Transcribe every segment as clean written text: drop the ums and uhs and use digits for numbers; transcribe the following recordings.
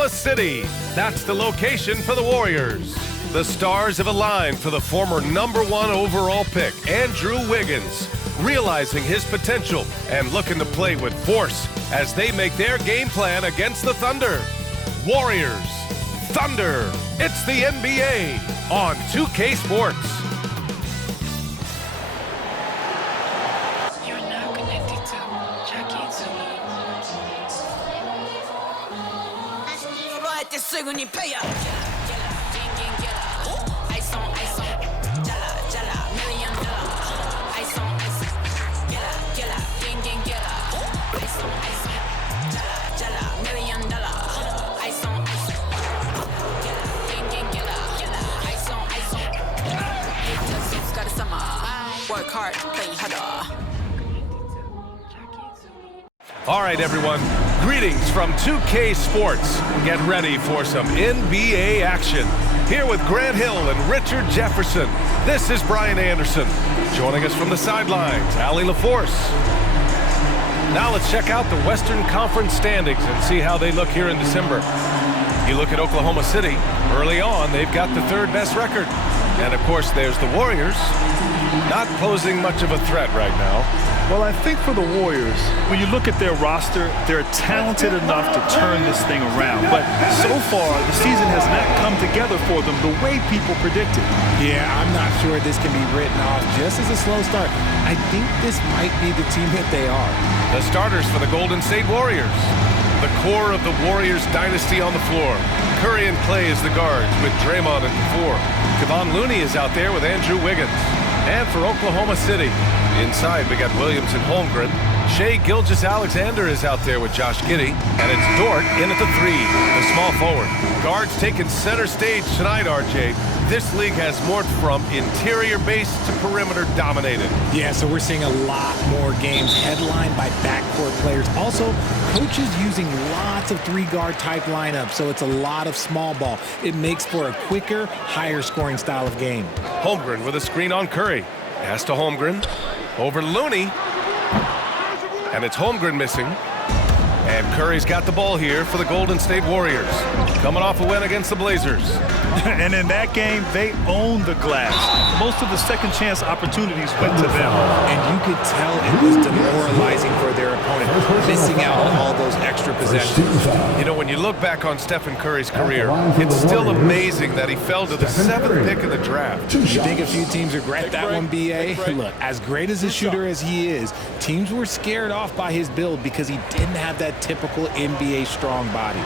Oklahoma City. That's the location for the Warriors. The stars have aligned for the former #1 overall pick, Andrew Wiggins, realizing his potential and looking to play with force as they make their game plan against the Thunder. Warriors, Thunder, it's the NBA on 2K Sports. Work hard, play harder. All right, everyone. Greetings from 2K Sports. Get ready for some NBA action. Here with Grant Hill and Richard Jefferson, this is Brian Anderson. Joining us from the sidelines, Allie LaForce. Now let's check out the Western Conference standings and see how they look here in December. You look at Oklahoma City. Early on, they've got the third best record. And, of course, there's the Warriors, not posing much of a threat right now. Well, I think for the Warriors, when you look at their roster, they're talented enough to turn this thing around. But so far, the season has not come together for them the way people predicted. Yeah, I'm not sure this can be written off just as a slow start. I think this might be the team that they are. The starters for the Golden State Warriors. The core of the Warriors dynasty on the floor. Curry and Clay as the guards with Draymond at the 4. Kevon Looney is out there with Andrew Wiggins. And for Oklahoma City, inside we got Williams and Holmgren. Shai Gilgeous-Alexander is out there with Josh Giddey. And it's Dort in at the 3, the small forward. Guards taking center stage tonight, RJ. This league has morphed from interior base to perimeter dominated. Yeah, so we're seeing a lot more games headlined by backcourt players. Also, coaches using lots of 3-guard type lineups, so it's a lot of small ball. It makes for a quicker, higher scoring style of game. Holmgren with a screen on Curry. Pass to Holmgren. Over Looney. And it's Holmgren missing. And Curry's got the ball here for the Golden State Warriors. Coming off a win against the Blazers. And in that game, they owned the glass. Most of the second chance opportunities went to them. And you could tell it was demoralizing for their opponent, missing out on all those extra possessions. You know, when you look back on Stephen Curry's career, it's still amazing that he fell to the 7th pick of the draft. You think a few teams regret that one, B.A.? Look, as great as a shooter as he is, teams were scared off by his build because he didn't have that typical NBA strong body.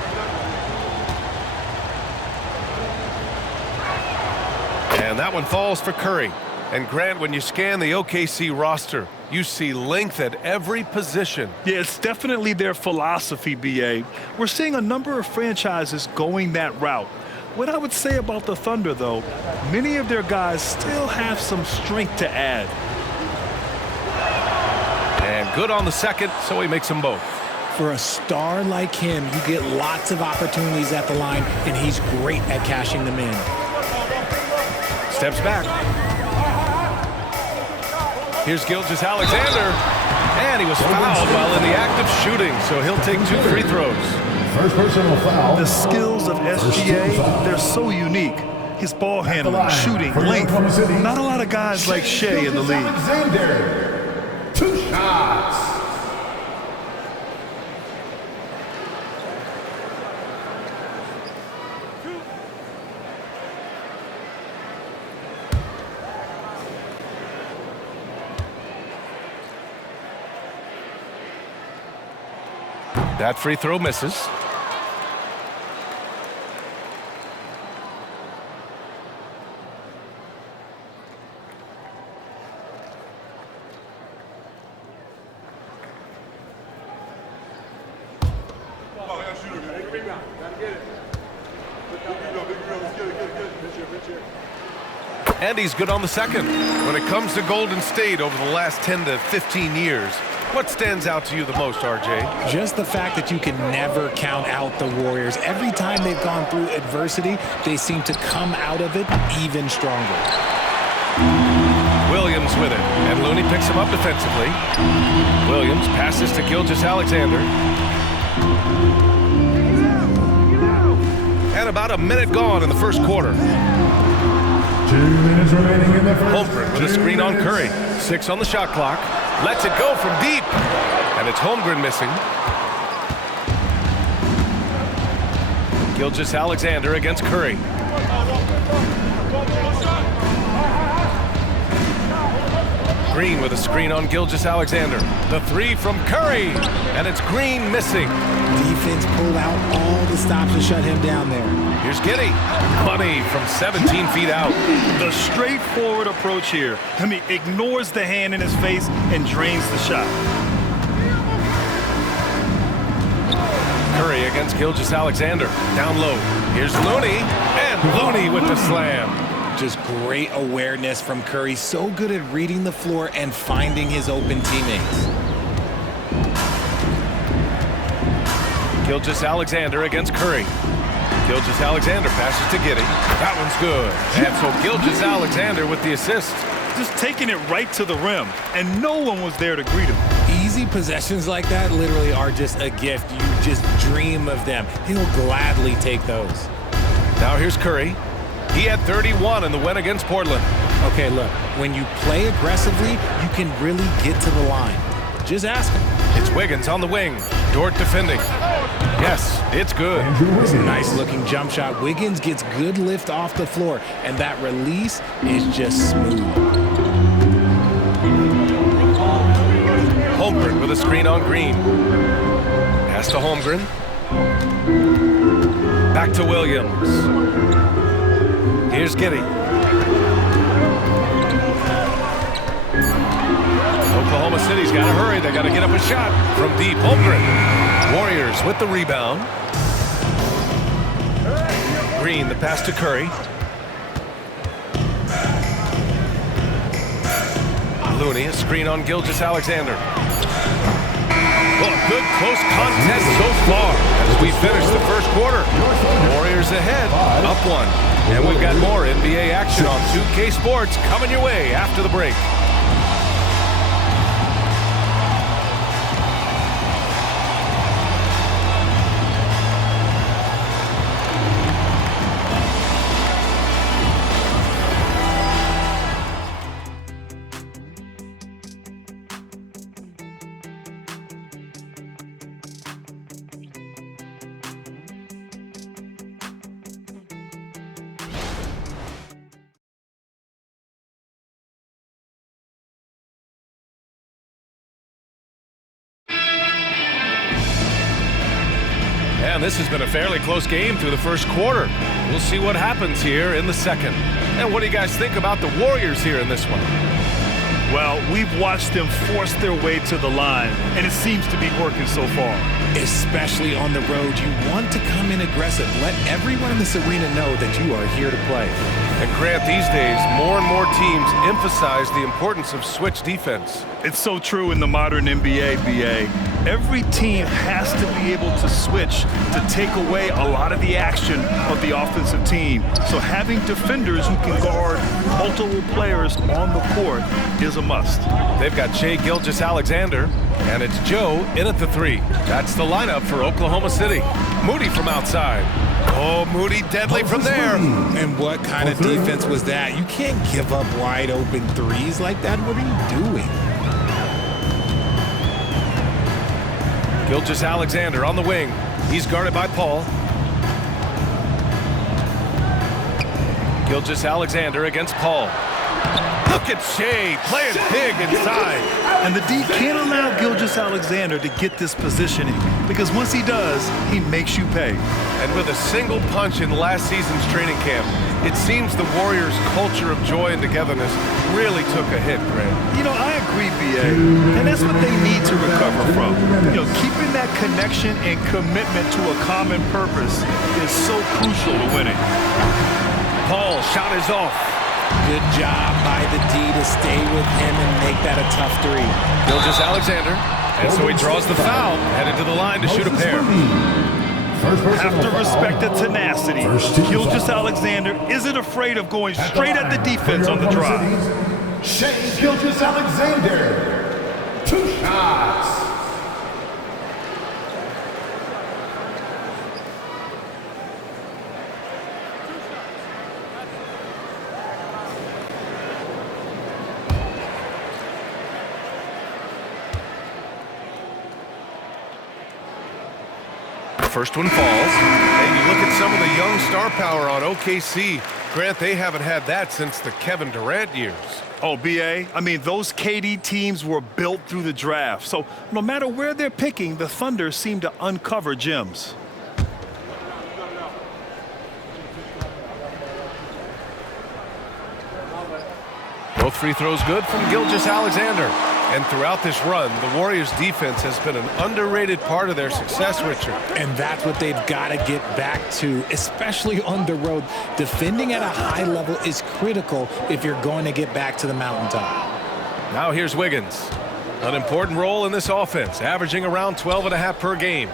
And that one falls for Curry. And Grant, when you scan the OKC roster, you see length at every position. Yeah, it's definitely their philosophy, B.A. We're seeing a number of franchises going that route. What I would say about the Thunder, though, many of their guys still have some strength to add. And good on the second, so he makes them both. For a star like him, you get lots of opportunities at the line, and he's great at cashing them in. Steps back. Here's Gilgeous-Alexander. And he was fouled while in the act of shooting, so he'll take 2 free throws. First personal foul. The skills of SGA, they're so unique. His ball handling, shooting, length. Not a lot of guys like Shai in the league. Alexander. 2 shots. That free throw misses. And he's good on the second. When it comes to Golden State over the last 10 to 15 years, what stands out to you the most, RJ? Just the fact that you can never count out the Warriors. Every time they've gone through adversity, they seem to come out of it even stronger. Williams with it, and Looney picks him up defensively. Williams passes to Gilgeous-Alexander. And about a minute gone in the first quarter. 2 minutes remaining in the first. Holmgren with a screen on Curry. 6 on the shot clock. Lets it go from deep. And it's Holmgren missing. Gilgeous-Alexander against Curry. Green with a screen on Gilgeous-Alexander. The 3 from Curry. And it's Green missing. Defense pulled out all the stops to shut him down there. Here's Giddey. Money from 17 feet out. The straightforward approach here. I mean, ignores the hand in his face and drains the shot. Curry against Gilgeous-Alexander. Down low. Here's Looney. And Looney with the slam. Just great awareness from Curry. So good at reading the floor and finding his open teammates. Gilgeous-Alexander against Curry. Gilgeous-Alexander passes to Giddey. That one's good. And so Gilgeous-Alexander with the assist. Just taking it right to the rim, and no one was there to greet him. Easy possessions like that literally are just a gift. You just dream of them. He'll gladly take those. Now here's Curry. He had 31 in the win against Portland. Okay, look, when you play aggressively, you can really get to the line. Just ask him. It's Wiggins on the wing. Dort defending. Yes, it's good. It's a nice-looking jump shot. Wiggins gets good lift off the floor, and that release is just smooth. Holmgren with a screen on Green. Pass to Holmgren. Back to Williams. Here's Giddey. Oklahoma City's got to hurry. They got to get up a shot from deep. Holmgren. Warriors with the rebound. Green, the pass to Curry. Looney, a screen on Gilgeous-Alexander. Well, a good close contest so far as we finish the first quarter. Warriors ahead, up 1. And we've got more NBA action on 2K Sports coming your way after the break. And this has been a fairly close game through the first quarter. We'll see what happens here in the second. And what do you guys think about the Warriors here in this one? Well, we've watched them force their way to the line, and it seems to be working so far. Especially on the road, you want to come in aggressive. Let everyone in this arena know that you are here to play. And Grant, these days, more and more teams emphasize the importance of switch defense. It's so true in the modern NBA, BA. Every team has to be able to switch to take away a lot of the action of the offensive team. So having defenders who can guard multiple players on the court is a must. They've got Shai Gilgeous-Alexander, and it's Joe in at the 3. That's the lineup for Oklahoma City. Moody from outside. Oh, Moody deadly from there. And what kind of defense was that? You can't give up wide open threes like that. What are you doing? Gilgeous-Alexander on the wing. He's guarded by Paul. Gilgeous-Alexander against Paul. Look at Shai playing big inside. And the D can't allow Gilgeous-Alexander to get this positioning, because once he does, he makes you pay. And with a single punch in last season's training camp, it seems the Warriors' culture of joy and togetherness really took a hit, Grant. You know, I agree, BA, and that's what they need to recover from. You know, keeping that connection and commitment to a common purpose is so crucial to winning. Paul, shot is off. Good job by the D to stay with him and make that a tough 3. Gilgeous-Alexander, and so he draws the foul, headed to the line to shoot a pair. Have to respect the tenacity. Gilgeous-Alexander isn't afraid of going straight at the defense on the drive. Shai Gilgeous-Alexander, 2 shots. First one falls. And you look at some of the young star power on OKC. Grant, they haven't had that since the Kevin Durant years. Oh, B.A., I mean, those KD teams were built through the draft. So no matter where they're picking, the Thunder seem to uncover gems. Both free throws good from Gilgeous-Alexander. And throughout this run, the Warriors' defense has been an underrated part of their success, Richard. And that's what they've got to get back to, especially on the road. Defending at a high level is critical if you're going to get back to the mountaintop. Now here's Wiggins. An important role in this offense, averaging around 12.5 per game.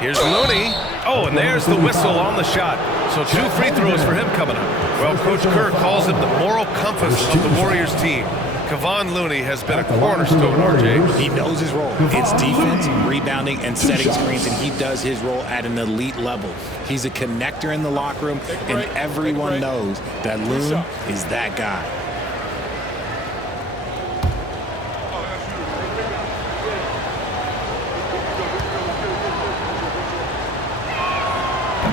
Here's Looney. Oh, and there's the whistle on the shot. So 2 free throws for him coming up. Well, Coach Kerr calls him the moral compass of the Warriors team. Kevon Looney has been a cornerstone, RJ. He knows his role. It's defense, rebounding, and setting screens, and he does his role at an elite level. He's a connector in the locker room, and everyone knows that Loon is that guy.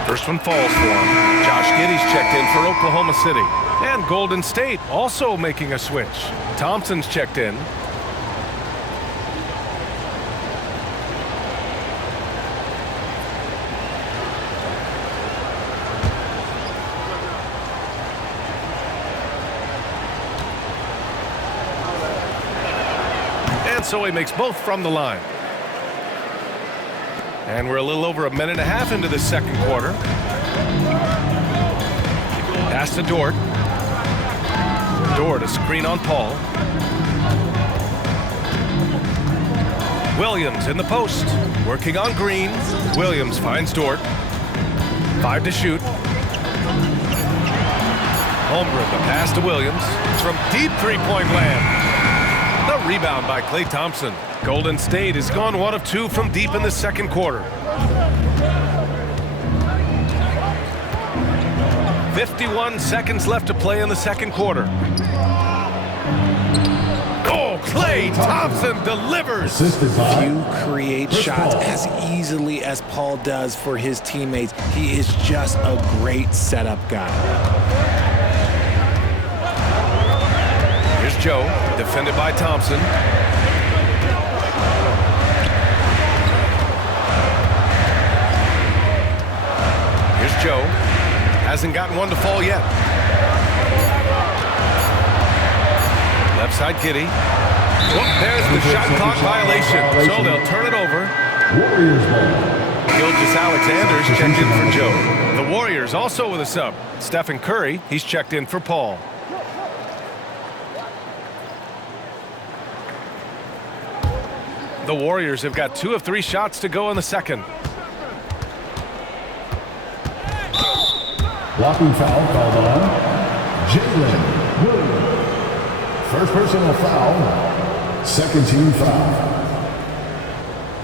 First one falls for him. Josh Giddey's checked in for Oklahoma City. And Golden State also making a switch. Thompson's checked in. And so he makes both from the line. And we're a little over 1.5 minutes into the second quarter. Pass to Dort. Dort, a screen on Paul. Williams in the post, working on Green. Williams finds Dort. 5 to shoot. Holmgren, the pass to Williams from deep three-point land. The rebound by Klay Thompson. Golden State has gone 1 of 2 from deep in the second quarter. 51 seconds left to play in the second quarter. Oh, Klay Thompson delivers. Few create shots as easily as Paul does for his teammates. He is just a great setup guy. Here's Joe, defended by Thompson. Here's Joe. Hasn't gotten one to fall yet. Left side, Giddey. Whoop, there's the shot clock violation. So they'll turn it over. Gilgeous-Alexander's checked in for Joe. The Warriors also with a sub. Stephen Curry, he's checked in for Paul. The Warriors have got 2 of 3 shots to go in the second. Blocking foul called on Jalen Williams. First personal foul, second team foul.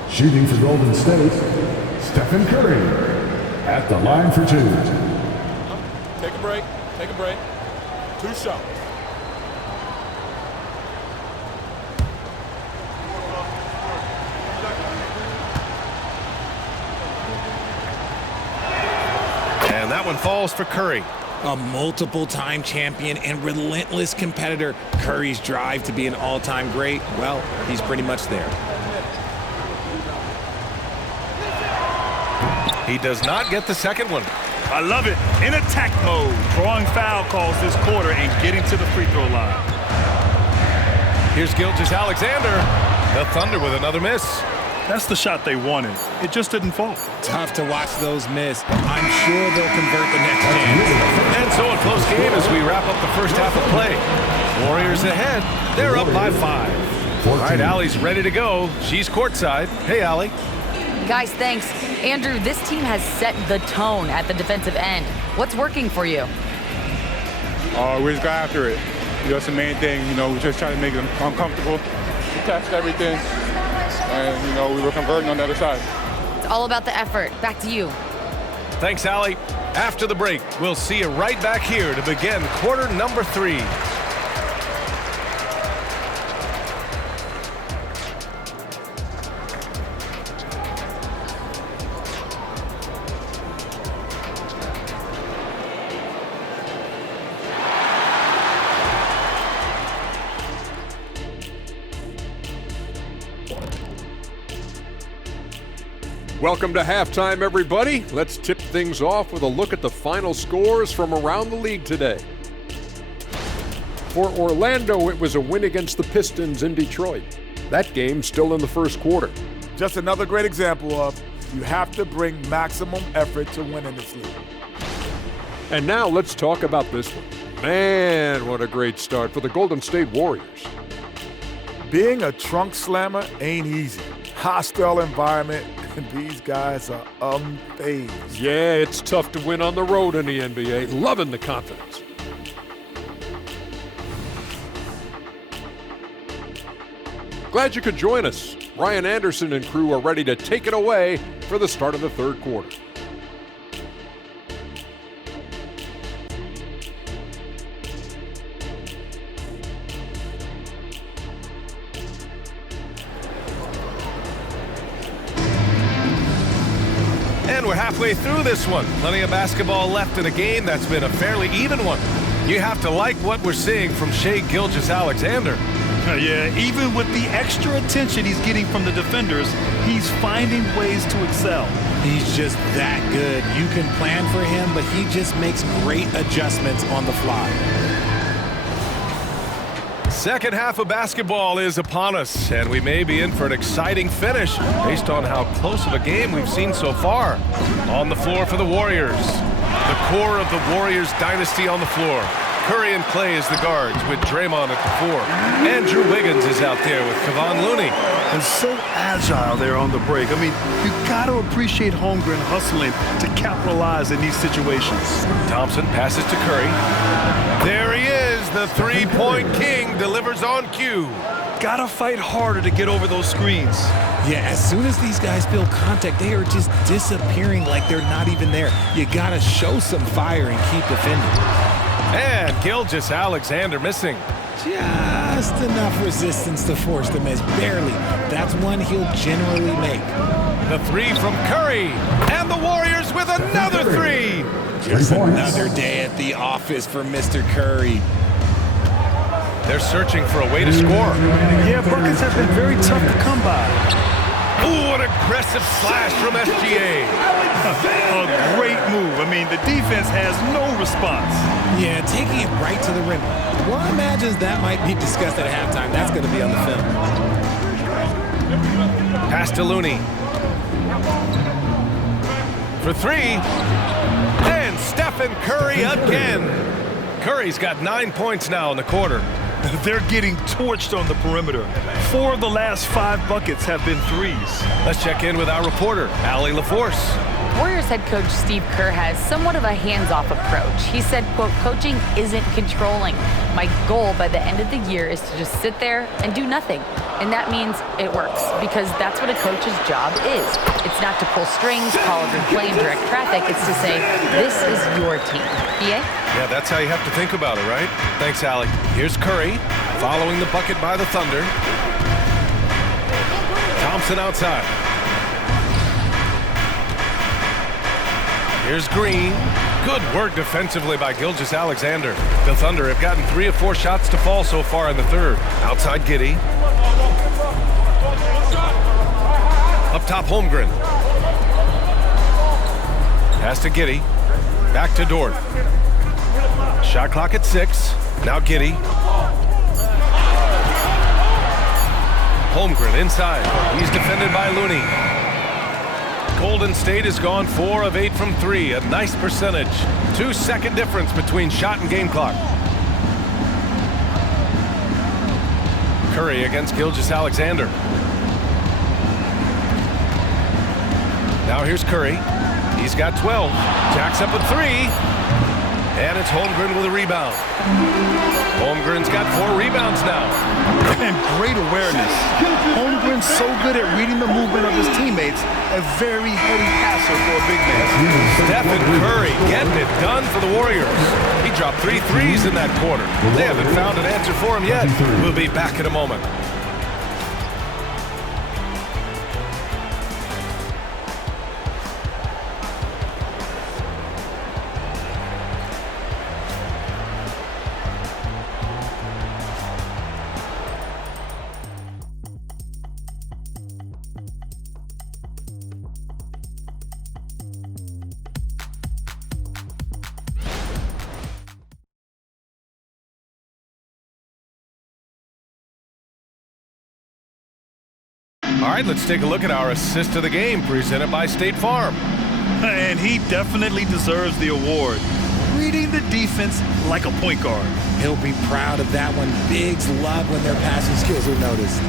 Shooting for Golden State, Stephen Curry at the line for 2. Take a break. Take a break. 2 shots. And that one falls for Curry. A multiple-time champion and relentless competitor. Curry's drive to be an all-time great, well, he's pretty much there. He does not get the second one. I love it. In attack mode, drawing foul calls this quarter and getting to the free throw line. Here's Gilgeous-Alexander. The Thunder with another miss. That's the shot they wanted. It just didn't fall. Tough to watch those miss. I'm sure they'll convert the next chance. And so a close game as we wrap up the first half of play. Warriors ahead. They're up by 5. All right, Allie's ready to go. She's courtside. Hey, Allie. Guys, thanks. Andrew, this team has set the tone at the defensive end. What's working for you? We just got after it. That's the main thing. We just try to make them uncomfortable. We test everything. And, we were converting on the other side. It's all about the effort. Back to you. Thanks, Allie. After the break, we'll see you right back here to begin quarter number 3. Welcome to halftime, everybody. Let's tip things off with a look at the final scores from around the league today. For Orlando, it was a win against the Pistons in Detroit. That game still in the first quarter. Just another great example of you have to bring maximum effort to win in this league. And now let's talk about this one. Man, what a great start for the Golden State Warriors. Being a trunk slammer ain't easy. Hostile environment, and these guys are unfazed. Yeah, it's tough to win on the road in the NBA. Loving the confidence. Glad you could join us. Ryan Anderson and crew are ready to take it away for the start of the third quarter. And we're halfway through this one. Plenty of basketball left in a game that's been a fairly even one. You have to like what we're seeing from Shai Gilgeous-Alexander. Yeah, even with the extra attention he's getting from the defenders, he's finding ways to excel. He's just that good. You can plan for him, but he just makes great adjustments on the fly. Second half of basketball is upon us, and we may be in for an exciting finish based on how close of a game we've seen so far. On the floor for the Warriors. The core of the Warriors dynasty on the floor. Curry and Clay as the guards with Draymond at the 4. Andrew Wiggins is out there with Kevon Looney. And so agile there on the break. I mean, you got to appreciate Holmgren hustling to capitalize in these situations. Thompson passes to Curry. There he is, the three-point king, delivers on cue. Gotta fight harder to get over those screens. Yeah, as soon as these guys feel contact, they are just disappearing like they're not even there. You gotta show some fire and keep defending. And Gilgeous-Alexander missing. Just enough resistance to force the miss. Barely. That's one he'll generally make. The three from Curry. And the Warriors with another three. Just another day at the office for Mr. Curry. They're searching for a way to score. Yeah, buckets have been very tough to come by. Ooh, an aggressive slash from SGA. A great move. I mean, the defense has no response. Yeah, taking it right to the rim. One imagines that might be discussed at halftime. That's going to be on the film. Pass to Looney. For three. And Stephen Curry again. Curry's got 9 points now in the quarter. They're getting torched on the perimeter. 4 of the last 5 buckets have been threes. Let's check in with our reporter, Allie LaForce. Warriors head coach Steve Kerr has somewhat of a hands-off approach. He said, quote, coaching isn't controlling. My goal by the end of the year is to just sit there and do nothing. And that means it works, because that's what a coach's job is. It's not to pull strings, call every play, and direct traffic. It's to say, this is your team. BA? Yeah, that's how you have to think about it, right? Thanks, Allie. Here's Curry, following the bucket by the Thunder. Thompson outside. Here's Green. Good work defensively by Gilgeous-Alexander. The Thunder have gotten 3 of 4 shots to fall so far in the third. Outside Giddey. Up top Holmgren. Pass to Giddey. Back to Dort. Shot clock at 6. Now Giddey. Holmgren inside. He's defended by Looney. Golden State has gone 4 of 8 from 3. A nice percentage. 2-second difference between shot and game clock. Curry against Gilgeous-Alexander. Now here's Curry. He's got 12. Jacks up a 3. And it's Holmgren with a rebound. Holmgren's got 4 rebounds now. And great awareness. Holmgren's so good at reading the movement of his teammates. A very heady passer for a big man. Stephen Curry getting it done for the Warriors. He dropped 3 threes in that quarter. They haven't found an answer for him yet. We'll be back in a moment. All right, let's take a look at our assist of the game presented by State Farm. And he definitely deserves the award. Reading the defense like a point guard. He'll be proud of that one. Bigs love when their passing skills are noticed.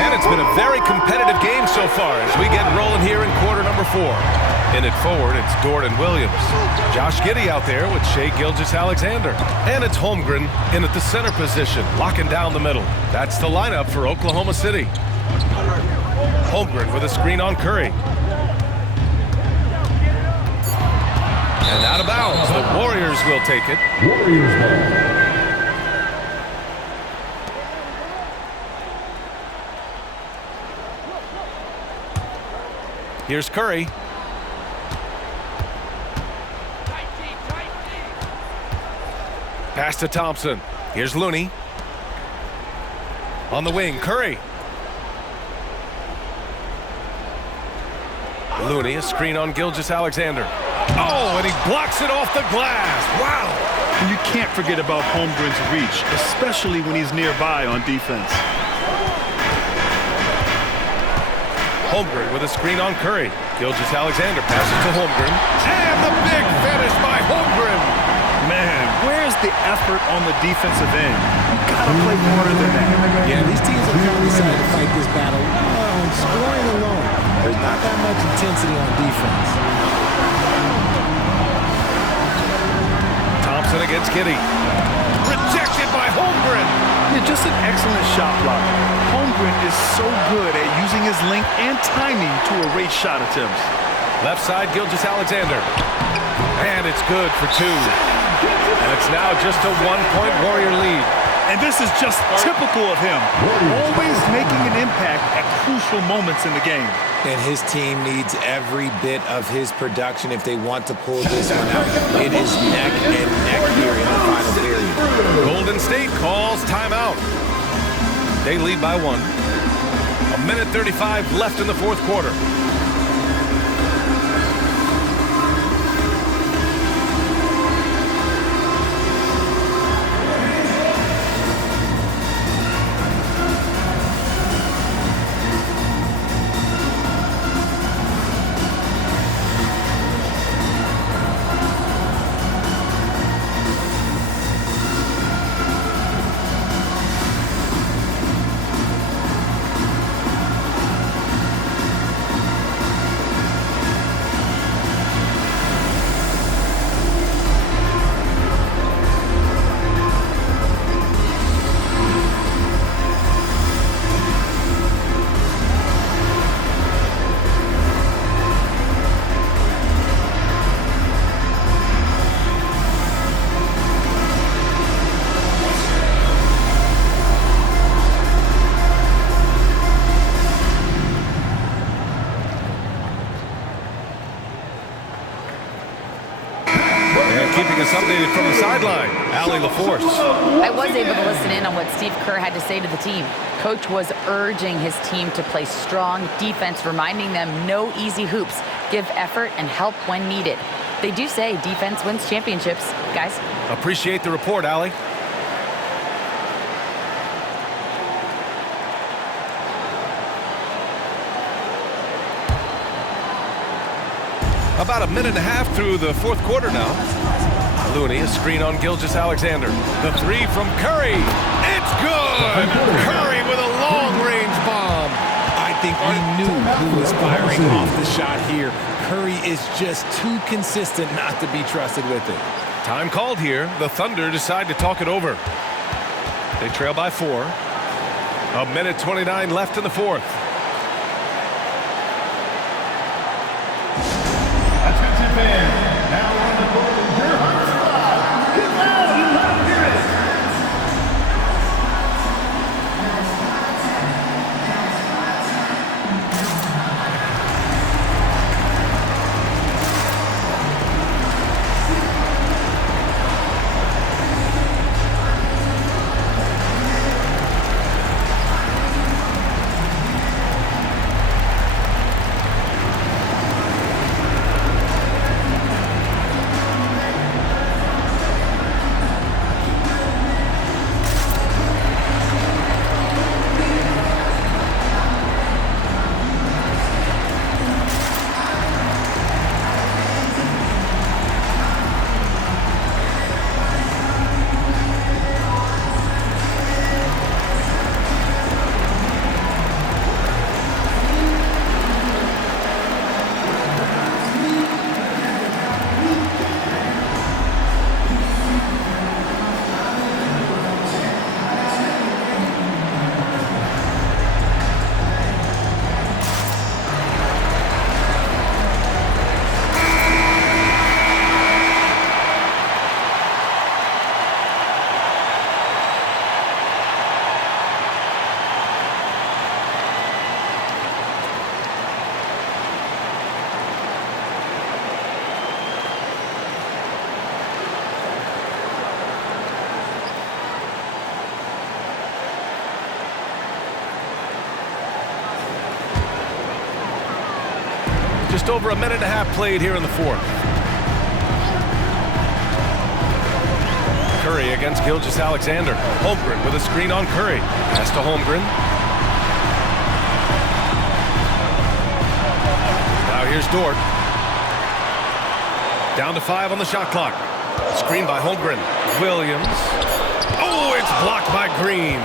And it's been a very competitive game so far as we get rolling here in quarter number 4. In it forward, it's Dorian Williams. Josh Giddey out there with Shai Gilgeous-Alexander. And it's Holmgren in at the center position, locking down the middle. That's the lineup for Oklahoma City. Holmgren with a screen on Curry. And out of bounds. The Warriors will take it. Warriors ball. Here's Curry. Pass to Thompson. Here's Looney. On the wing, Curry. Looney, a screen on Gilgeous-Alexander. Oh, and he blocks it off the glass. Wow. And you can't forget about Holmgren's reach, especially when he's nearby on defense. Holmgren with a screen on Curry. Gilgeous-Alexander passes to Holmgren. And the big finish by Holmgren. Man, where's the effort on the defensive end? You gotta play harder than that. Yeah, these teams have kind of decided to fight this battle on scoring alone. There's not that much intensity on defense. Thompson against Giddey. Rejected by Holmgren. Yeah, just an excellent shot block. Holmgren is so good at using his length and timing to erase shot attempts. Left side, Gilgeous-Alexander. And it's good for 2. And it's now just a 1-point Warrior lead. And this is just typical of him. Always making an impact at crucial moments in the game. And his team needs every bit of his production if they want to pull this one out. It is neck and neck here in the final period. Golden State calls timeout. They lead by 1. 1:35 left in the fourth quarter. Keeping us updated from the sideline, Allie LaForce. I was able to listen in on what Steve Kerr had to say to the team. Coach was urging his team to play strong defense, reminding them no easy hoops, give effort and help when needed. They do say defense wins championships, guys. Appreciate the report, Allie. About a minute and a half through the fourth quarter now. Looney, a screen on Gilgeous-Alexander. The 3 from Curry. It's good! Curry with a long-range bomb. I think we knew who was firing off the shot here. Curry is just too consistent not to be trusted with it. Time called here. The Thunder decide to talk it over. They trail by 4. 1:29 left in the fourth. Attention fans, now on the court, your heart squad. Get loud, you have to hear it. Just over a minute and a half played here in the fourth. Curry against Gilgeous-Alexander. Holmgren with a screen on Curry. Pass to Holmgren. Now here's Dort. Down to 5 on the shot clock. Screen by Holmgren. Williams. Oh, it's blocked by Green.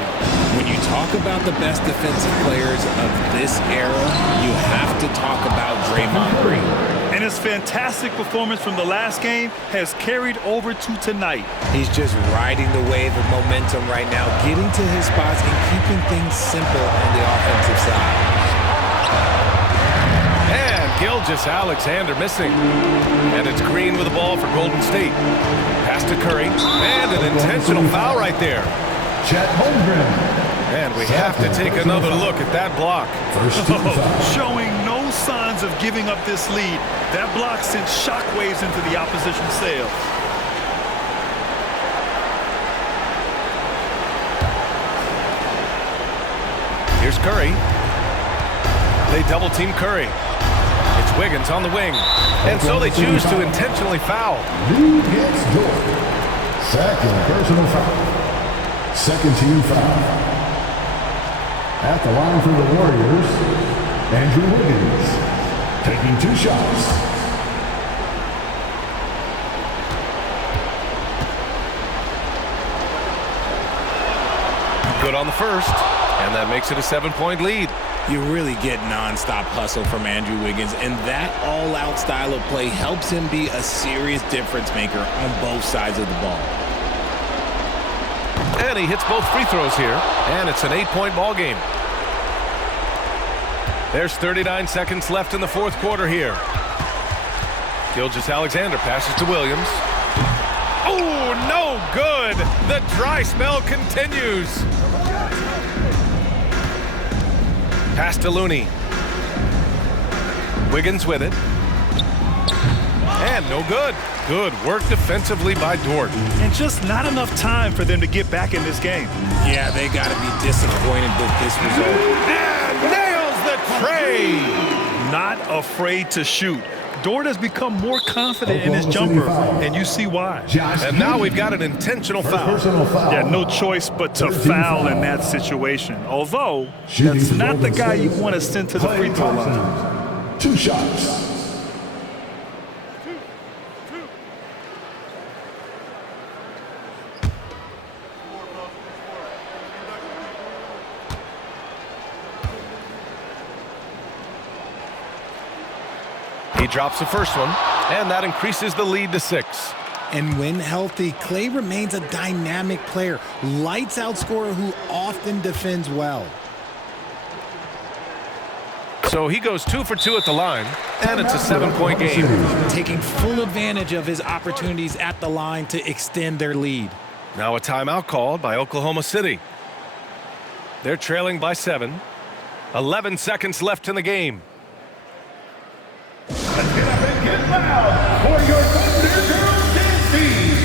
When you talk about the best defensive players of this era, you have to talk about Draymond Green. And his fantastic performance from the last game has carried over to tonight. He's just riding the wave of momentum right now, getting to his spots and keeping things simple on the offensive side. And Gilgeous-Alexander missing. And it's Green with the ball for Golden State. Pass to Curry. And an intentional foul right there. Chet Holmgren. And we have to take another look at that block. Showing no signs of giving up this lead. That block sent shockwaves into the opposition sails. Here's Curry. They double team Curry. It's Wiggins on the wing. And so they choose to intentionally foul. Lou gets Dort. Second personal foul. Second team foul. At the line for the Warriors, Andrew Wiggins, taking 2 shots. Good on the first, and that makes it a 7-point lead. You really get nonstop hustle from Andrew Wiggins, and that all-out style of play helps him be a serious difference maker on both sides of the ball. And he hits both free throws here, and it's an 8-point ball game. There's 39 seconds left in the fourth quarter here. Gilgeous-Alexander passes to Williams. Oh, no good. The dry spell continues. Pass to Looney. Wiggins with it. And no good. Good work defensively by Dort. And just not enough time for them to get back in this game. Yeah, they got to be disappointed with this result. And nails the tray. Not afraid to shoot. Dort has become more confident in his jumper, and you see why. And now we've got an intentional foul. Yeah, no choice but to foul in that situation. Although, that's not the guy you want to send to the free throw line. 2 shots. He drops the first one, and that increases the lead to 6. And when healthy, Klay remains a dynamic player, lights out scorer who often defends well. So he goes 2 for 2 at the line, and it's a 7-point game. Taking full advantage of his opportunities at the line to extend their lead. Now a timeout called by Oklahoma City. They're trailing by 7. 11 seconds left in the game. Let's get up and get loud for your Thunder Girls dance team.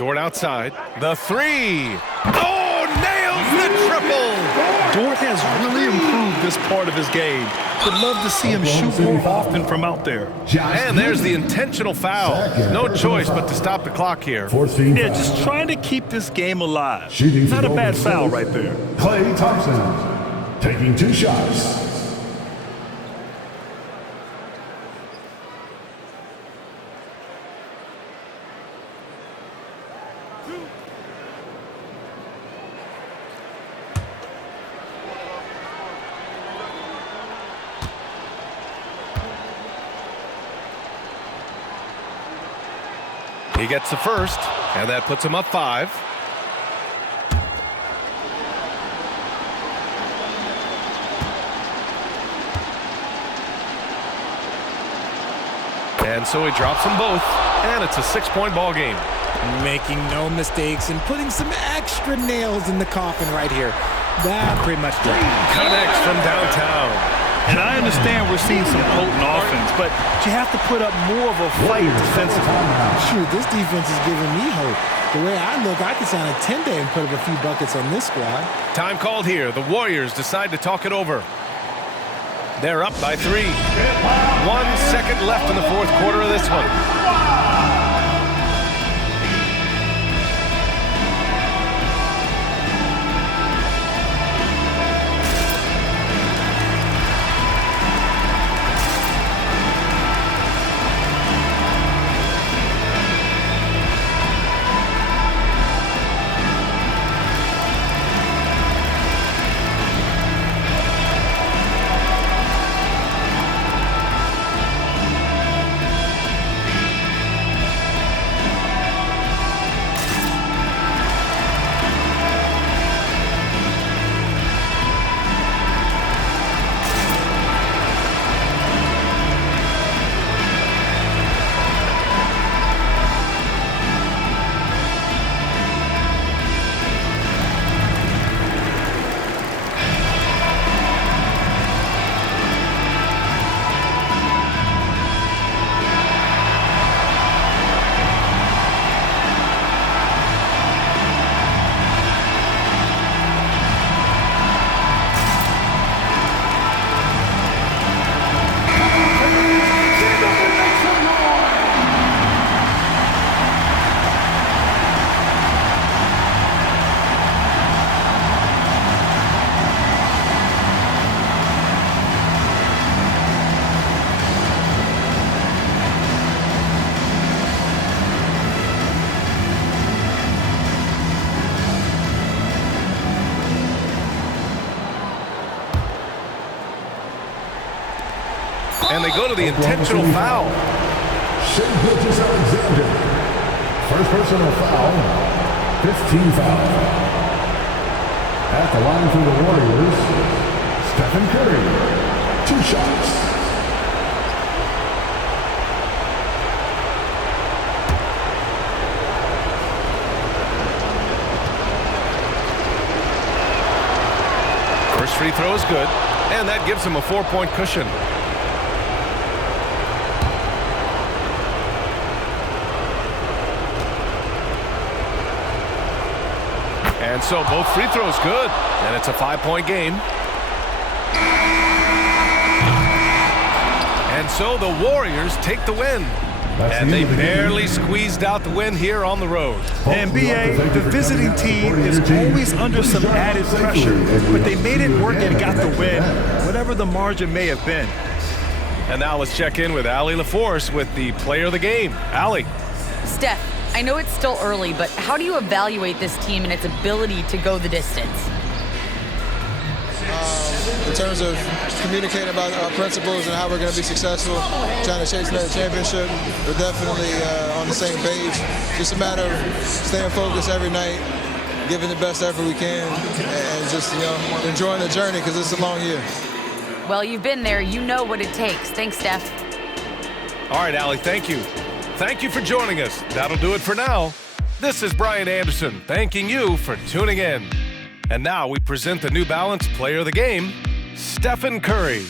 Dort outside. The three. Oh, nails the triple. Dort has really improved this part of his game. Would love to see him shoot more often from out there. And there's the intentional foul. No choice but to stop the clock here. Yeah, just trying to keep this game alive. Not a bad foul right there. Klay Thompson taking 2 shots. He gets the first, and that puts him up 5. And so he drops them both, and it's a 6-point ball game. Making no mistakes and putting some extra nails in the coffin right here. That pretty much does it. Connects from downtown. And I understand we're seeing some potent offense, but you have to put up more of a fight defensively. Shoot, this defense is giving me hope. The way I look, I could sign a 10-day and put up a few buckets on this squad. Time called here. The Warriors decide to talk it over. They're up by 3. 1 second left in the fourth quarter of this one. And they go to the intentional foul. Shai Gilgeous-Alexander. First personal foul. 15 foul. At the line for the Warriors, Stephen Curry. 2 shots. First free throw is good, and that gives him a 4-point cushion. And so both free throws good, and it's a 5-point game. And so the Warriors take the win. And they barely squeezed out the win here on the road. And BA, the visiting team is always under some added pressure, but they made it work and got the win, whatever the margin may have been. And now let's check in with Allie LaForce with the player of the game. Allie. Steph, I know it's still early, but how do you evaluate this team and its ability to go the distance? In terms of communicating about our principles and how we're going to be successful, trying to chase another championship, we're definitely on the same page. Just a matter of staying focused every night, giving the best effort we can, and just enjoying the journey because it's a long year. Well, you've been there. You know what it takes. Thanks, Steph. All right, Allie, thank you. Thank you for joining us. That'll do it for now. This is Brian Anderson thanking you for tuning in. And now we present the New Balance Player of the Game, Stephen Curry.